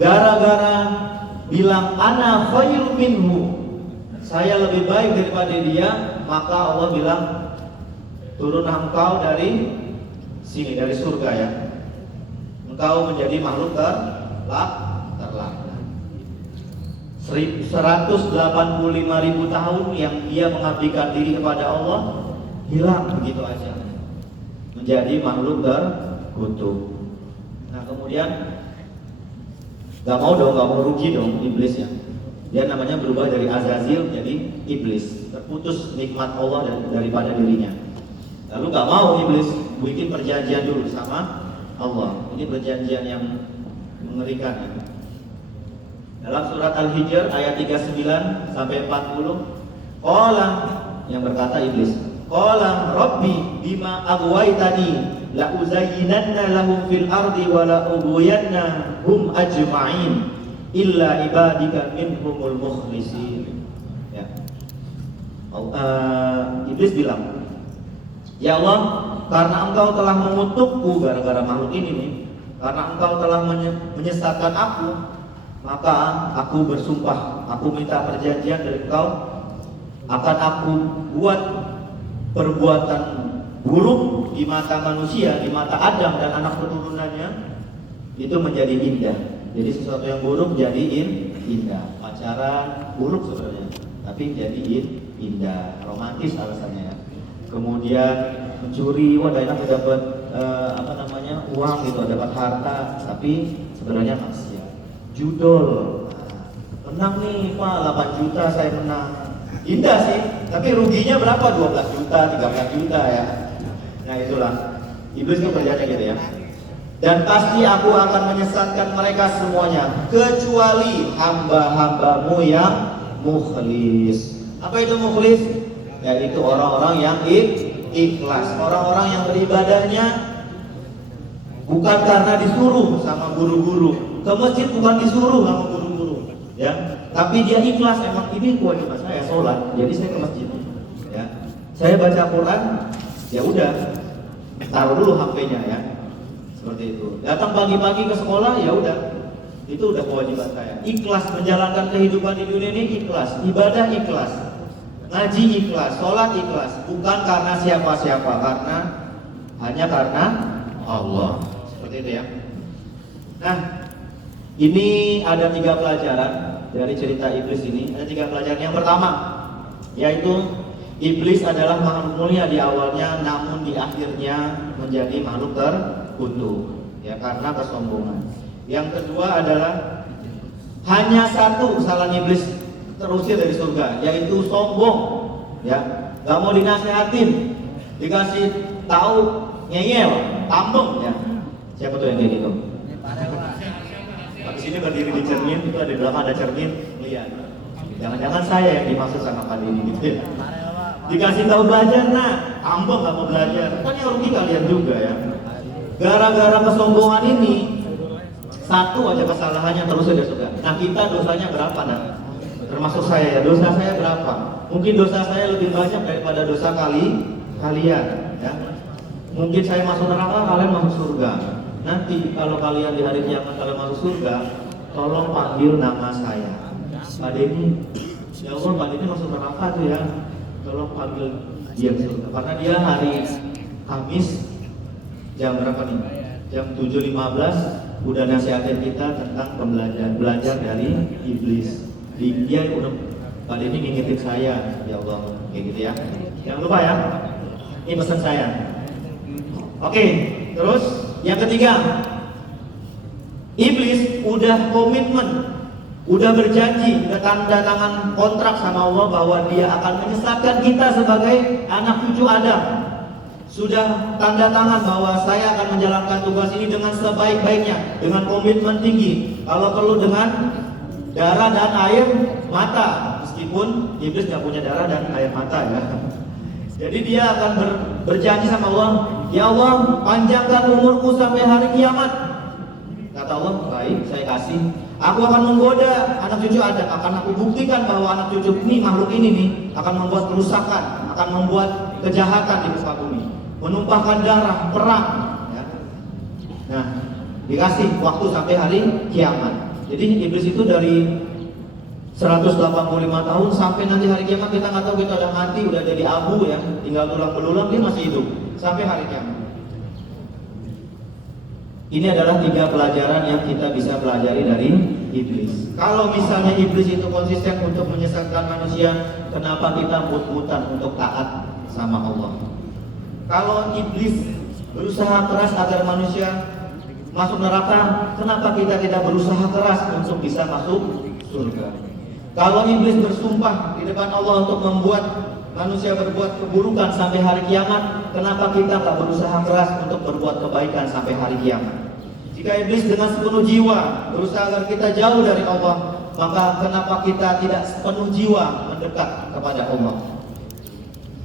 gara-gara bilang ana khairu minhu, saya lebih baik daripada dia, maka Allah bilang turunlah engkau dari sini, dari surga ya, engkau menjadi makhluk terlaknat. 185.000 tahun yang dia mengabdikan diri kepada Allah hilang begitu aja, menjadi makhluk terkutuk. Nah kemudian gak mau rugi dong iblis ya. Dia namanya berubah dari Azazil jadi iblis, terputus nikmat Allah daripada dirinya. Lalu gak mau iblis bikin perjanjian dulu sama Allah. Ini perjanjian yang mengerikan ya. Dalam surat Al-Hijr ayat 39 sampai 40, qala, yang berkata iblis, qala rabbi bima aghwaytani la uzayyinanna lahum fil ardi wa la ughwiyanna hum ajma'in illa ibadika minhumul mukhlisin. Ya. Iblis bilang, ya Allah, karena engkau telah mengutukku gara-gara makhluk ini nih, karena engkau telah menyesatkan aku, maka aku bersumpah, aku minta perjanjian dari engkau, akan aku buat perbuatan buruk di mata manusia, di mata Adam dan anak keturunannya itu menjadi indah. Jadi sesuatu yang buruk jadi indah. Pacaran buruk sebenarnya, tapi jadi indah, romantis alasannya ya. Kemudian mencuri, wah enak dapat uang gitu, dapat harta, tapi sebenarnya maksiat. Judul, menang nih Pak, 8 juta saya menang, indah sih, tapi ruginya berapa? 12 juta, 13 juta ya. Nah itulah iblis itu kerjanya gitu ya. Dan pasti aku akan menyesatkan mereka semuanya kecuali hamba-hambamu yang mukhlis. Apa itu mukhlis? Yaitu orang-orang yang ikhlas, orang-orang yang beribadahnya bukan karena disuruh sama guru-guru. Ke masjid bukan disuruh sama guru-guru, ya. Tapi dia ikhlas, emang ini kewajiban saya sholat, jadi saya ke masjid. Ya. Saya baca Quran, ya udah, taruh dulu HP-nya ya. Seperti itu. Datang pagi-pagi ke sekolah, ya udah, itu udah kewajiban saya. Ikhlas menjalankan kehidupan di dunia ini, ikhlas, ibadah ikhlas, ngaji ikhlas, sholat ikhlas, bukan karena siapa-siapa, hanya karena Allah. Seperti itu ya. Nah, ini ada 3 pelajaran dari cerita iblis ini. Ada 3 pelajaran. Yang pertama, yaitu iblis adalah makhluk mulia di awalnya, namun di akhirnya menjadi makhluk terkutuk, ya, karena kesombongan. Yang kedua adalah hanya satu kesalahan iblis terusir dari surga, yaitu sombong. Ya, gak mau dinasihatin, dikasih tahu ngeyel, tambeng. Ya, siapa tuh yang kayak gitu? Habis ini berdiri di cermin, itu ada di belakang ada cermin, lihat. Jangan-jangan saya yang dimaksud sama Pak Didi gitu ya. Dikasih tahu belajar, nah, ambang nggak mau belajar, kan yang rugi kalian juga ya. Gara-gara kesombongan ini, satu aja kesalahannya terus saja sudah. Nah kita dosanya berapa nah? Termasuk saya ya, dosa saya berapa? Mungkin dosa saya lebih banyak daripada dosa kalian ya. Mungkin saya masuk neraka, kalian masuk surga. Nanti kalau kalian di hari kiamat kalian masuk surga, tolong panggil nama saya, Pak Denny. Ya Allah, Pak Denny masuk neraka tuh ya, tolong panggil dia ke surga. Karena dia hari Kamis jam berapa nih? Jam 7.15 udah nasihatin kita tentang belajar dari iblis. Dia udah, Pak Denny ngingetin saya, ya Allah, kayak gitu ya. Jangan lupa ya, ini pesan saya. Oke, terus yang ketiga, iblis udah komitmen, udah berjanji, udah tanda tangan kontrak sama Allah bahwa dia akan menyesatkan kita sebagai anak cucu Adam. Sudah tanda tangan bahwa saya akan menjalankan tugas ini dengan sebaik-baiknya, dengan komitmen tinggi. Kalau perlu dengan darah dan air mata, meskipun iblis nggak punya darah dan air mata ya. Jadi dia akan berjanji sama Allah, ya Allah, panjangkan umurku sampai hari kiamat. Kata Allah, baik, saya kasih. Aku akan menggoda anak cucu Adam, akan aku buktikan bahwa anak cucu ini, makhluk ini nih, akan membuat kerusakan, akan membuat kejahatan di muka bumi, menumpahkan darah, perang. Ya. Nah, dikasih waktu sampai hari kiamat. Jadi iblis itu dari 185 tahun sampai nanti hari kiamat, kita nggak tahu, kita udah mati, udah jadi abu ya, tinggal tulang belulang, dia masih hidup sampai hari kiamat. Ini adalah 3 pelajaran yang kita bisa pelajari dari iblis. Kalau misalnya iblis itu konsisten untuk menyesatkan manusia, kenapa kita mut-mutan untuk taat sama Allah? Kalau iblis berusaha keras agar manusia masuk neraka, kenapa kita tidak berusaha keras untuk bisa masuk surga? Kalau iblis bersumpah di depan Allah untuk membuat manusia berbuat keburukan sampai hari kiamat, kenapa kita tak berusaha keras untuk berbuat kebaikan sampai hari kiamat? Jika iblis dengan sepenuh jiwa berusaha agar kita jauh dari Allah, maka kenapa kita tidak sepenuh jiwa mendekat kepada Allah?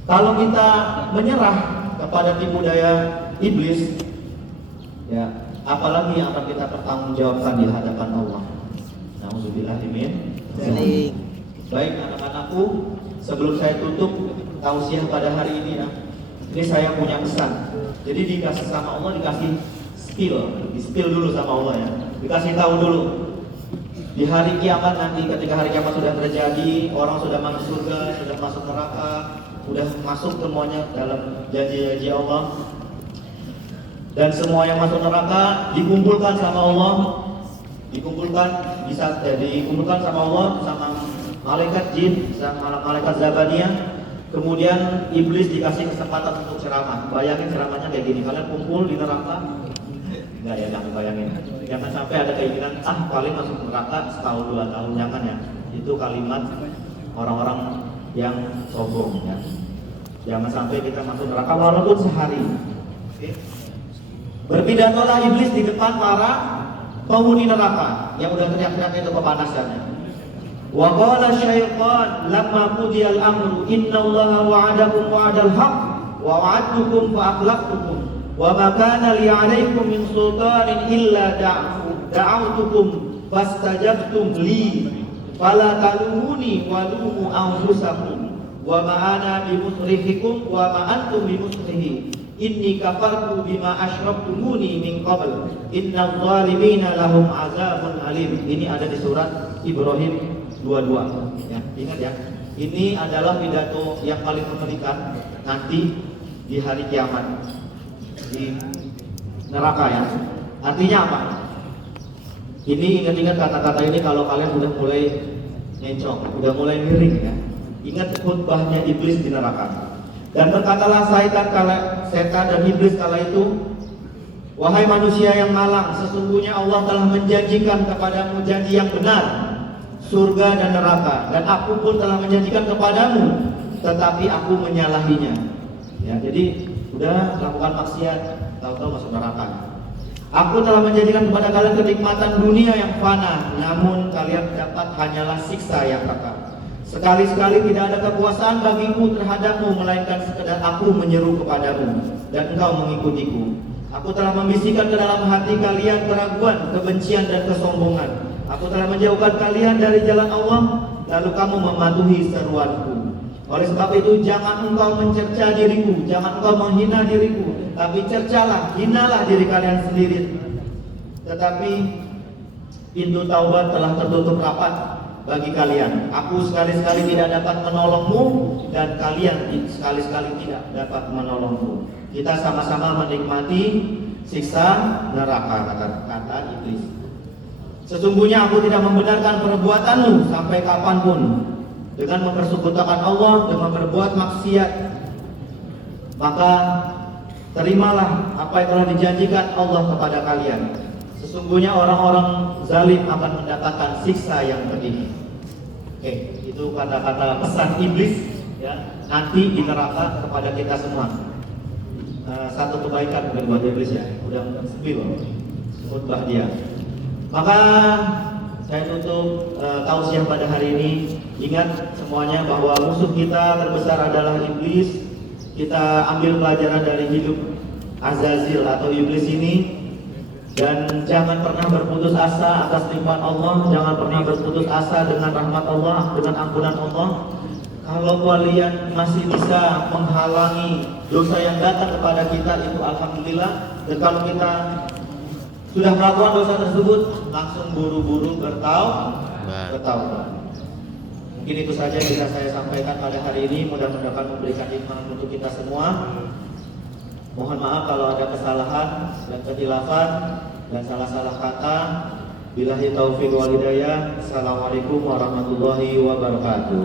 Kalau kita menyerah kepada tipu daya iblis, ya, apalagi yang akan kita pertanggungjawabkan di hadapan Allah. Nauzubillah min dzalik. Baik anak-anakku, sebelum saya tutup tausiah pada hari ini ya, ini saya punya pesan. Jadi dikasih sama Allah, dikasih di-spill dulu sama Allah ya. Dikasih tahu dulu. Di hari kiamat nanti, ketika hari kiamat sudah terjadi, orang sudah masuk surga, sudah masuk neraka, sudah masuk semuanya dalam janji-janji Allah. Dan semua yang masuk neraka dikumpulkan sama Allah, dikumpulkan sama Allah, sama malaikat jin, sama malaikat Zabaniyah. Kemudian iblis dikasih kesempatan untuk ceramah. Bayangin ceramahnya kayak gini, kalian kumpul di neraka. Enggak ya, jangan bayangin. Jangan sampai ada keinginan, paling masuk neraka setahun 2 tahun, jangan ya. Itu kalimat orang-orang yang sombong ya. Jangan sampai kita masuk neraka walaupun sehari. Oke. Berbidatolah iblis di depan para penghuni neraka yang udah teriak-teriak itu kepanasannya. Wa qala syaitan lamma qudiyal amru innallaha wa'adakum wa'adal haqq wa wa'adtukum fa akhlaftukum wa ma kana li 'alaikum min sultanin illa da'awtukum fastajabtum li fala talumuni wa lumu anfusakum wa ma ana bimusrihikum wa ma antum bimusrihi inni kafartu bima asyraftumuni min qabl innadz zalimina lahum azabun alim. Ini ada di surat Ibrahim 22 ya, ingat ya. Ini adalah pidato yang paling mengerikan nanti di hari kiamat di neraka ya. Artinya apa? Ini ingat-ingat kata-kata ini kalau kalian udah mulai ngencong, udah mulai miring ya. Ingat khutbahnya iblis di neraka. Dan berkatalah setan dan iblis kala itu, wahai manusia yang malang, sesungguhnya Allah telah menjanjikan kepadamu janji yang benar, surga dan neraka, dan aku pun telah menjanjikan kepadamu, tetapi aku menyalahinya. Ya, jadi udah lakukan maksiat, tahu-tahu masuk neraka. Aku telah menjanjikan kepada kalian kenikmatan dunia yang fana, namun kalian dapat hanyalah siksa yang kekal. Sekali-sekali tidak ada kekuasaan bagiku terhadapmu, melainkan sekedar aku menyeru kepadamu dan engkau mengikutiku. Aku telah membisikkan ke dalam hati kalian keraguan, kebencian dan kesombongan. Aku telah menjauhkan kalian dari jalan Allah, lalu kamu mematuhi seruanku. Oleh sebab itu jangan engkau mencerca diriku, jangan engkau menghina diriku, tapi cercalah, hinalah diri kalian sendiri. Tetapi pintu taubat telah tertutup rapat bagi kalian. Aku sekali-sekali tidak dapat menolongmu dan kalian sekali-sekali tidak dapat menolongku. Kita sama-sama menikmati siksa neraka, kata iblis. Sesungguhnya aku tidak membenarkan perbuatanmu sampai kapanpun. Dengan mempersekutukan Allah, dengan berbuat maksiat, maka terimalah apa yang telah dijanjikan Allah kepada kalian. Sesungguhnya orang-orang zalim akan mendapatkan siksa yang pedih. Oke, itu kata-kata pesan iblis ya, nanti di neraka kepada kita semua. Satu kebaikan buat iblis ya, udah spill khutbah dia. Maka saya tutup tausiah pada hari ini. Ingat semuanya bahwa musuh kita terbesar adalah iblis. Kita ambil pelajaran dari hidup Azazil atau iblis ini. Dan jangan pernah berputus asa atas nikmat Allah. Jangan pernah berputus asa dengan rahmat Allah, dengan ampunan Allah. Kalau kalian masih bisa menghalangi dosa yang datang kepada kita, itu alhamdulillah. Dan kalau kita sudah melakukan dosa tersebut langsung buru-buru bertaubat. Mungkin itu saja yang bisa saya sampaikan pada hari ini. Mudah-mudahan memberikan hikmah untuk kita semua. Mohon maaf kalau ada kesalahan dan kekhilafan dan salah-salah kata. Billahi taufiq wal hidayah. Assalamualaikum warahmatullahi wabarakatuh.